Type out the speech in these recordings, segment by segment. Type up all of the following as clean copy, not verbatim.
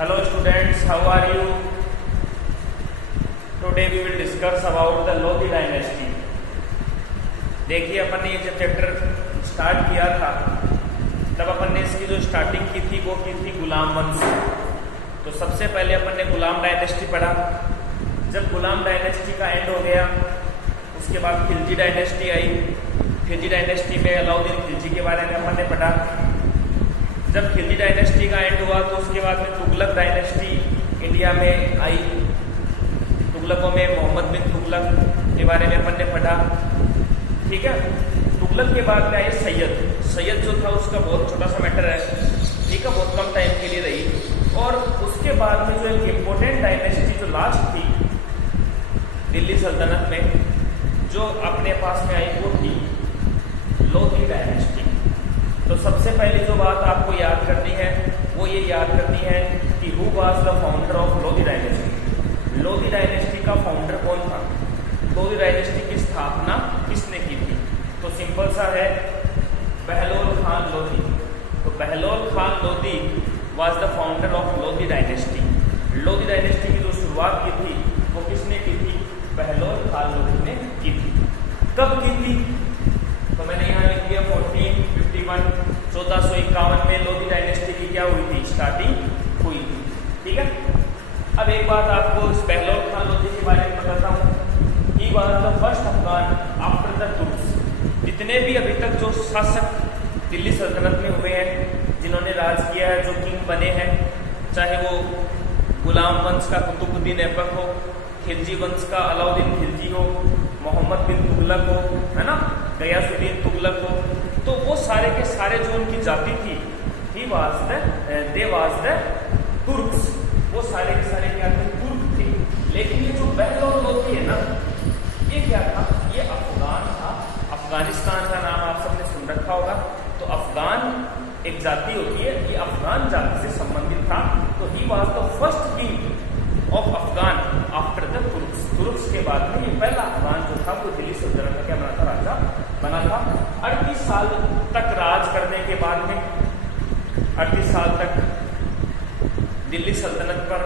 Hello students, how are you? Today we will discuss about the Lodi dynasty. देखिए अपन ने ये जब chapter start किया था तब अपन ने इसकी जो स्टार्टिंग की थी वो की थी गुलाम वंश। तो सबसे पहले अपन ने गुलाम डायनेस्टी पढ़ा। जब गुलाम डायनेस्टी का एंड हो गया उसके बाद खिलजी डायनेस्टी आई। खिलजी डायनेस्टी में अलाउद्दीन खिलजी के बारे में अपन ने पढ़ा। जब खिलजी डायनेस्टी का एंड हुआ तो उसके बाद में तुगलक डायनेस्टी इंडिया में आई। तुगलकों में मोहम्मद बिन तुगलक के बारे में अपन ने पढ़ा, ठीक है। तुगलक के बाद में आए सैयद। सैयद जो था उसका बहुत छोटा सा मैटर है, ठीक है, बहुत कम टाइम के लिए रही। और उसके बाद में जो एक इम्पोर्टेंट डायनेस्टी जो लास्ट थी दिल्ली सल्तनत में जो अपने पास में आई वो थी लोधी डायनेस्टी। तो सबसे पहले जो बात आपको याद करनी है वो ये याद करनी है कि who was the founder of Lodhi dynasty. Lodhi dynasty का फाउंडर कौन था, लोधी डायनेस्टी की स्थापना किसने की थी? तो सिंपल सा है, बहलोल खान लोधी। तो Bahlol Khan Lodhi was the founder of Lodhi dynasty. Lodhi dynasty की जो शुरुआत की थी वो किसने की थी? बहलोल खान लोधी ने की थी। कब की थी? तो मैंने यहाँ लिख दिया 1451, 1451 में लोधी डायनेस्टी की क्या हुई थी? स्टार्टिंग हुई थी, ठीक है। अब एक बात आपको इस बहलोल खान लोधी के बारे में बताता हूँ। He was the first Afghan after the Turks. जितने भी अभी तक जो शासक दिल्ली सल्तनत में हुए हैं, जिन्होंने राज किया है, जो किंग बने हैं, चाहे वो गुलाम वंश का कुतुबुद्दीन ऐबक हो, खिलजी वंश का अलाउद्दीन खिलजी हो, मोहम्मद बिन तुगलक हो, है ना, गयासुद्दीन तुगलक हो, तो वो सारे के सारे जो उनकी जाति थी दे वाज द तुर्क्स। वो सारे के सारे क्या थे? तुर्क थे। लेकिन ये जो बहलोल लोधी है ना, ये क्या था? ये अफगान था। अफगानिस्तान का नाम आप सबने सुन रखा होगा। तो अफगान एक जाति होती है, ये अफगान जाति से संबंधित था। तो he was the first king of Afghan after the Turks. Turks के बाद में ये पहला अफगान जो था वो दिल्ली सल्तनत का क्या बना था? राजा बना था। 38 साल तक राज करने के बाद में, 38 साल तक दिल्ली सल्तनत पर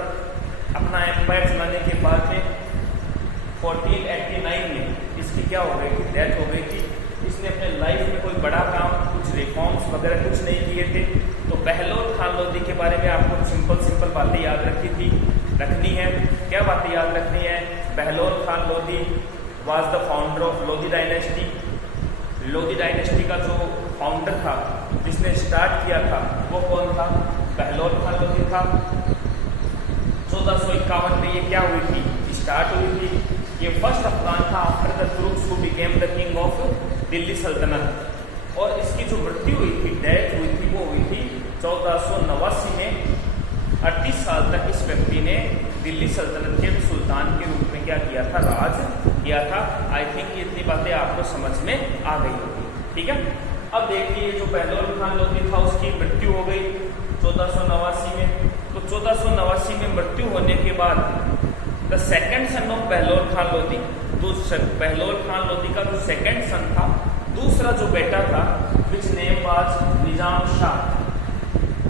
अपना एम्पायर चलाने के बाद में 1489 में इसकी क्या हो गई थी? डेथ हो गई थी। इसने अपने लाइफ में कोई बड़ा काम, कुछ रिफॉर्म्स वगैरह कुछ नहीं किए थे। तो बहलोल खान लोधी के बारे में आपको सिंपल बातें याद रखनी है। क्या बातें याद रखनी है? Bahlol Khan Lodhi was the founder of Lodhi dynasty. Lodhi dynasty का जो फाउंडर था, जिसने स्टार्ट किया था, वो कौन था? बहलोल खान लोधी था। 1451 में ये क्या हुई थी? स्टार्ट हुई थी। ये फर्स्ट अफगान था after the Turks who became the king of Delhi सल्तनत। और इसकी जो मृत्यु हुई थी, डेथ हुई थी, वो हुई थी 1489 में। 38 साल तक इस व्यक्ति ने दिल्ली सल्तनत के सुल्तान के रूप में क्या किया था? राज किया था। आई थिंक ये इतनी बातें आपको समझ में आ गई होगी, ठीक है। अब देखिए जो बहलोल खान लोधी था उसकी मृत्यु हो गई 1489 में। तो 1489 में मृत्यु होने के बाद the second son of Bahlol Khan Lodhi, तो बहलोल खान लोधी का जो सेकेंड सन था, दूसरा जो बेटा था, which name was Nizam Shah.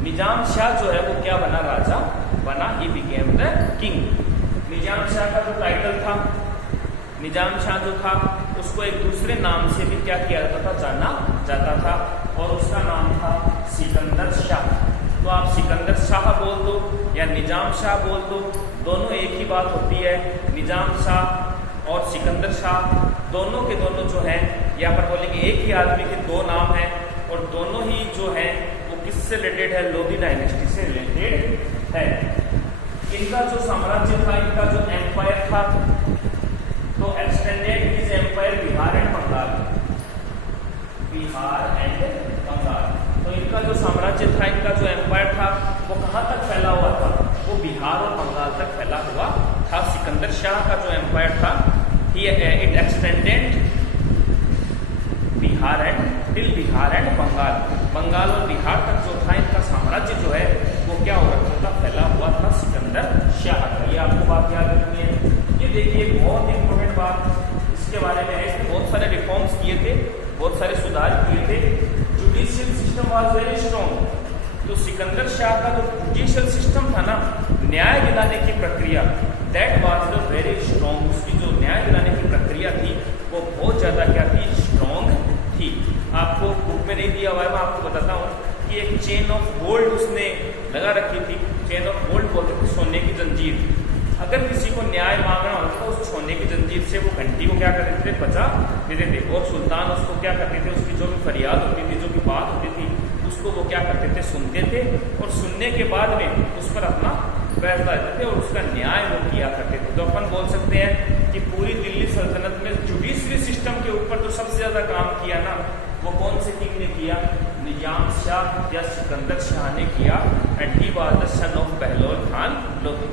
Nizam Shah जो है वो क्या बना? राजा बना। He became the king. Nizam Shah का जो टाइटल था, निजाम शाह जो था उसको एक दूसरे नाम से भी क्या किया जाता था? जाना जाता था। और उसका नाम था सिकंदर शाह। तो आप सिकंदर शाह बोल दो या निजाम शाह बोल दो, दोनों एक ही बात होती है। निजाम शाह और सिकंदर शाह दोनों के दोनों जो हैं, यहाँ पर बोलेंगे एक ही आदमी के दो नाम हैं और दोनों ही जो हैं वो किससे रिलेटेड है? लोधी डायनेस्टी से रिलेटेड है। इनका जो साम्राज्य था, इनका जो एम्पायर था, तो extended his empire Bihar and Bengal. Bihar and Bengal. तो इनका जो साम्राज्य था, इनका जो एम्पायर था, वो कहाँ तक फैला हुआ था? वो बिहार और बंगाल तक फैला हुआ था। सिकंदर शाह का जो एम्पायर था, it extended Bihar and Bengal. Bengal और बिहार तक जो था इनका साम्राज्य जो है वो क्या हो रखा था? फैला हुआ था सिकंदर शाह का। ये आपको बात याद रखनी है। ये देखिए बहुत इंपॉर्टेंट बात इसके बारे में है। इसने बहुत सारे रिफॉर्म्स किए थे, बहुत सारे सुधार किए थे। Judicial system was very strong. तो सिकंदर शाह का जो जुडिशियल सिस्टम था ना, न्याय दिलाने की प्रक्रिया, that was the very strong. उसकी जो न्याय दिलाने की प्रक्रिया थी वो बहुत ज़्यादा क्या थी, स्ट्रॉन्ग थी। आपको बुक में नहीं दिया हुआ है, मैं आपको बताता हूँ कि एक चेन ऑफ गोल्ड उसने लगा रखी थी। चेन ऑफ गोल्ड बोलते थे सोने की जंजीर। अगर किसी को न्याय मांगना होता तो उस सोने की जंजीर से वो घंटी को क्या करते थे, बचा देते थे। और सुल्तान उसको क्या करते थे, उसकी जो भी फरियाद होती थी, जो भी बात होती थी, उसको वो क्या करते थे, सुनते थे। और सुनने के बाद में उस पर अपना फैसला देते थे और उसका न्याय वो किया करते थे। तो अपन बोल सकते हैं कि पूरी दिल्ली सल्तनत में जुडिशरी सिस्टम के ऊपर जो सबसे ज़्यादा काम किया ना, वो कौन से किंग ने किया, निजाम शाह या सिकंदर शाह ने किया। And he was the son of Bahlol Khan Lodhi.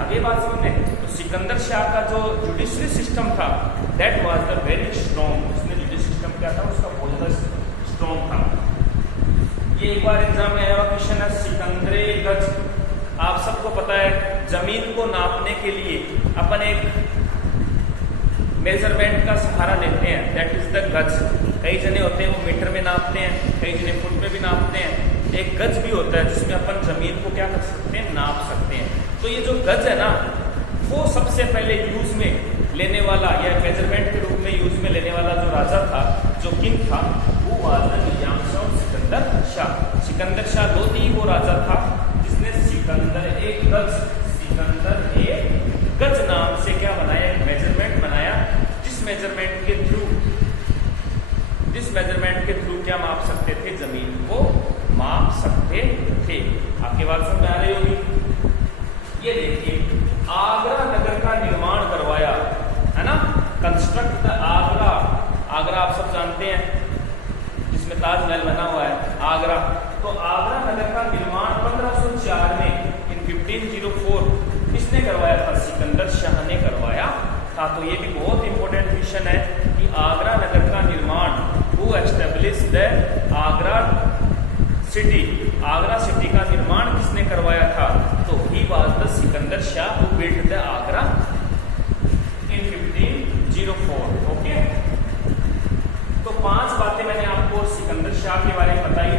आगे बात समझने, तो सिकंदर शाह का जो जुडिशरी सिस्टम था that was the very strong. उसने जुडिशरी सिस्टम क्या था, उसका बहुत ज़्यादा स्ट्रॉन्ग था। ये एक बार एग्जाम में आया हुआ क्वेश्चन है, सिकंदरे गज। आप सबको पता है जमीन को नापने के लिए अपन एक मेजरमेंट का सहारा लेते हैं, दैट इज द गज। कई जने होते हैं वो मीटर में नापते हैं, कई जने फुट में भी नापते हैं। एक गज भी होता है जिसमें अपन जमीन को क्या कर सकते हैं, नाप सकते हैं। तो ये जो गज है ना, वो सबसे पहले यूज में लेने वाला या मेजरमेंट के रूप में यूज में लेने वाला जो राजा था, जो किंग था, वो वाज द निजाम शाह और सिकंदर शाह। सिकंदर शाह लोधी वो राजा था जिसने सिकंदर ए गज नाम से क्या बनाया, एक मेजरमेंट बनाया, जिस मेजरमेंट के थ्रू क्या माप सकते थे, जमीन को माप सकते थे। आपके बात समझ में आ रही होगी। ये देखिए, आगरा नगर का निर्माण करवाया, है ना, कंस्ट्रक्ट द आगरा। आगरा आप सब जानते हैं जिसमें ताजमहल बना हुआ है, आगरा। तो आगरा नगर का निर्माण 1504 में, इन 1504 किसने करवाया था, सिकंदर शाह ने करवाया था। तो ये भी बहुत इंपॉर्टेंट क्वेश्चन है कि आगरा नगर का निर्माण, who established the Agra city, Agra city का निर्माण किसने करवाया था, तो he was the Sikandar Shah who built the Agra in 1504। Okay, तो 5 बातें मैंने आपको सिकंदर शाह के बारे में बताई।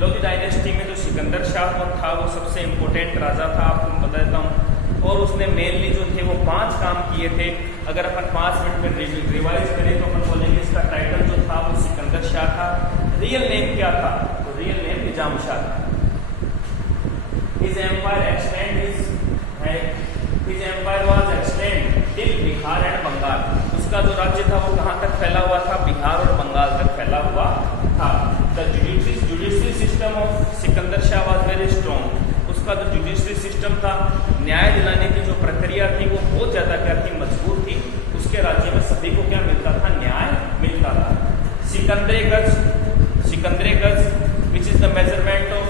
लोधी डायनेस्टी में जो सिकंदर शाह था वो सबसे इम्पोर्टेंट राजा था, आपको बता देता हूँ। और उसने मेनली जो थे वो 5 काम किए थे। अगर अपन 5 मिनट में रिवाइज करें तो अपन बोलेंगे इसका टाइटल जो था वो सिकंदर शाह था। रियल नेम क्या था, तो रियल नेम निजाम शाह था। His empire was extend till Bihar and Bengal. उसका जो राज्य था वो कहाँ तक फैला हुआ था, बिहार और बंगाल तक फैला हुआ था। The judiciary system of Sikandar Shah was very strong. उसका जो जुडिशरी सिस्टम था, न्याय दिलाने की जो प्रक्रिया थी वो बहुत ज़्यादा क्या थी, मजबूत थी। उसके राज्य में सभी को क्या मिलता था, न्याय मिलता था। सिकंदरे गज which is the measurement of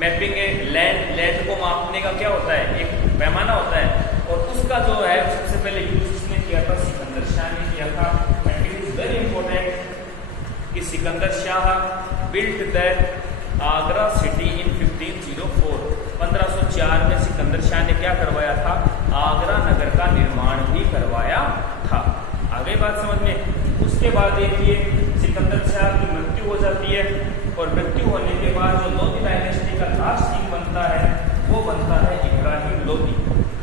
mapping a land को मापने का क्या होता है, एक पैमाना होता है। और उसका जो है सबसे पहले यूज किसने किया था, सिकंदर शाह ने किया था। And it is very important कि Sikandar Shah built the Agra city in 1504। 1504 में सिकंदर शाह ने क्या करवाया था, आगरा नगर का निर्माण भी करवाया था। आगे बात समझ में। उसके बाद देखिए सिकंदर शाह की मृत्यु हो जाती है और मृत्यु होने के बाद जो लोधी डायनेस्टी का लास्ट किंग बनता है वो बनता है इब्राहिम लोधी।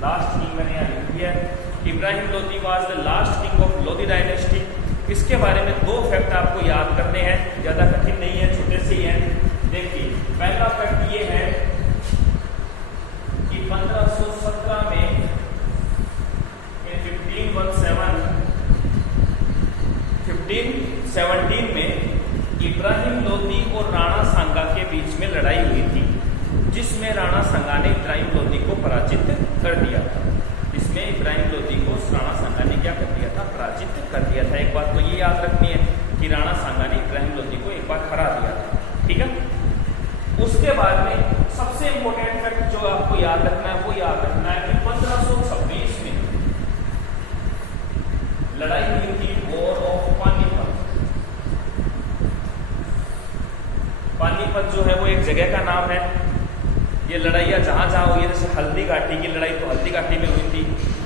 लास्ट किंग मैंने यहाँ लिख दिया है, Ibrahim Lodhi was the last king of Lodhi dynasty. इसके बारे में 2 फैक्ट आपको याद करने हैं, ज़्यादा कठिन नहीं है, छोटे से ही हैं। देखिए, पहला फैक्ट ये है कि 1517 में 1517 में इब्राहिम लोधी और राणा सांगा के बीच में लड़ाई हुई थी, जिसमें राणा सांगा ने इब्राहिम लोधी को पराजित कर दिया था। इसमें इब्राहिम लोधी को राणा सांगा ने क्या कर दिया था, पराजित कर दिया था। एक बात तो ये याद रखनी है कि राणा सांगा ने इब्राहिम लोधी को एक बार हरा दिया था, ठीक है। उसके बाद में सबसे इंपॉर्टेंट फैक्ट जो आपको याद रखना है वो याद रखना है कि 1526 में लड़ाई हुई थी वॉर ऑफ पानीपत। पानीपत जो है वो एक जगह का नाम है। ये लड़ाइयाँ जहाँ जहाँ हुई है, जैसे हल्दी घाटी की लड़ाई तो हल्दी घाटी में हुई थी,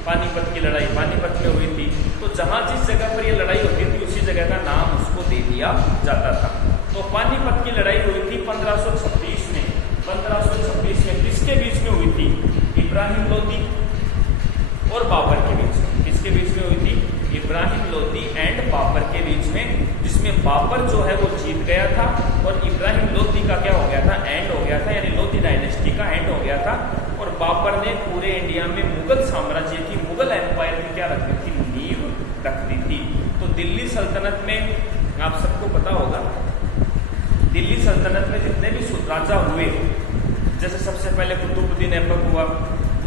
पानीपत की लड़ाई पानीपत में हुई थी। तो जहाँ जिस जगह पर ये लड़ाई होती थी उसी जगह का नाम उसको दे दिया जाता था। तो पानीपत की लड़ाई हुई थी 1526 में। बाबर जो है वो जीत गया था और इब्राहिम लोदी का क्या हो गया था, एंड हो गया था, यानी लोदी डायनेस्टी का एंड हो गया था। और बाबर ने पूरे इंडिया में मुगल साम्राज्य की, मुगल एम्पायर की क्या रख दी थी, नींव रख दी थी। तो दिल्ली सल्तनत में आप सबको पता होगा, दिल्ली सल्तनत में जितने भी राजा हुए, जैसे सबसे पहले कुतुबुद्दीन ऐबक हुआ,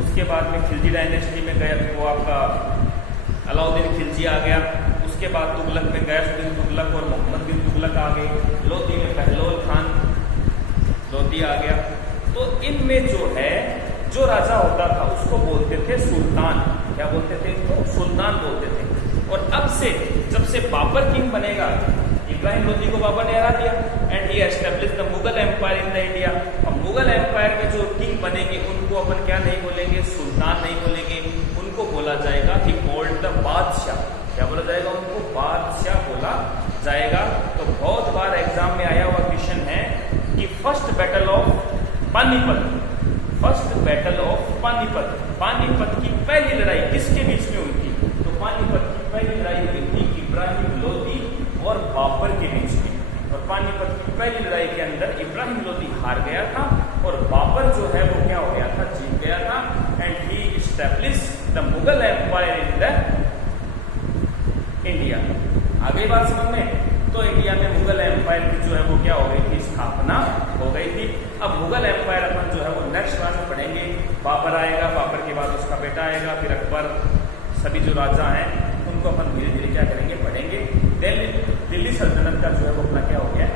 उसके बाद में खिलजी डायनेस्टी में गया वो आपका अलाउद्दीन खिलजी आ गया, उसके बाद तुगलक में गयासुद्दीन तुगलक और मोहम्मद बिन तुगलक आ गए, लोधी में बहलोल खान लोधी आ गया। तो इनमें जो है जो राजा होता था उसको बोलते थे सुल्तान। क्या बोलते थे इनको, सुल्तान बोलते थे। और अब से जब से बाबर किंग बनेगा, इब्राहिम लोदी को बाबर ने हरा दिया and he establish the Mughal empire in the India. अब मुगल एम्पायर में जो किंग बनेंगे उनको अपन क्या नहीं बोलेंगे, सुल्तान नहीं बोलेंगे, उनको बोला जाएगा ही कॉल्ड द बादशाह। क्या बोला जाएगा उनको, बादशाह बोला जाएगा। तो बहुत बार एग्जाम में आया हुआ क्वेश्चन है कि first battle of Panipat, first battle of Panipat, Panipat की पहली लड़ाई किसके बीच में हुई थी? तो पानीपत की पहली लड़ाई हुई थी इब्राहिम लोदी और बाबर के बीच में। और पानीपत की पहली लड़ाई के अंदर इब्राहिम लोदी हार गया था और बाबर जो है वो क्या हो गया था, जीत गया था and he establish the Mughal empire in the India. आगे बात समझ में? तो इंडिया में मुगल एम्पायर की जो है वो क्या हो गई थी, स्थापना हो गई थी। अब मुगल एम्पायर अपन जो है वो नेक्स्ट क्लास में पढ़ेंगे। बाबर आएगा, बाबर के बाद उसका बेटा आएगा, फिर अकबर, सभी जो राजा हैं उनको अपन धीरे धीरे क्या करेंगे, पढ़ेंगे। दिल्ली सल्तनत का जो है वो अपना क्या हो गया,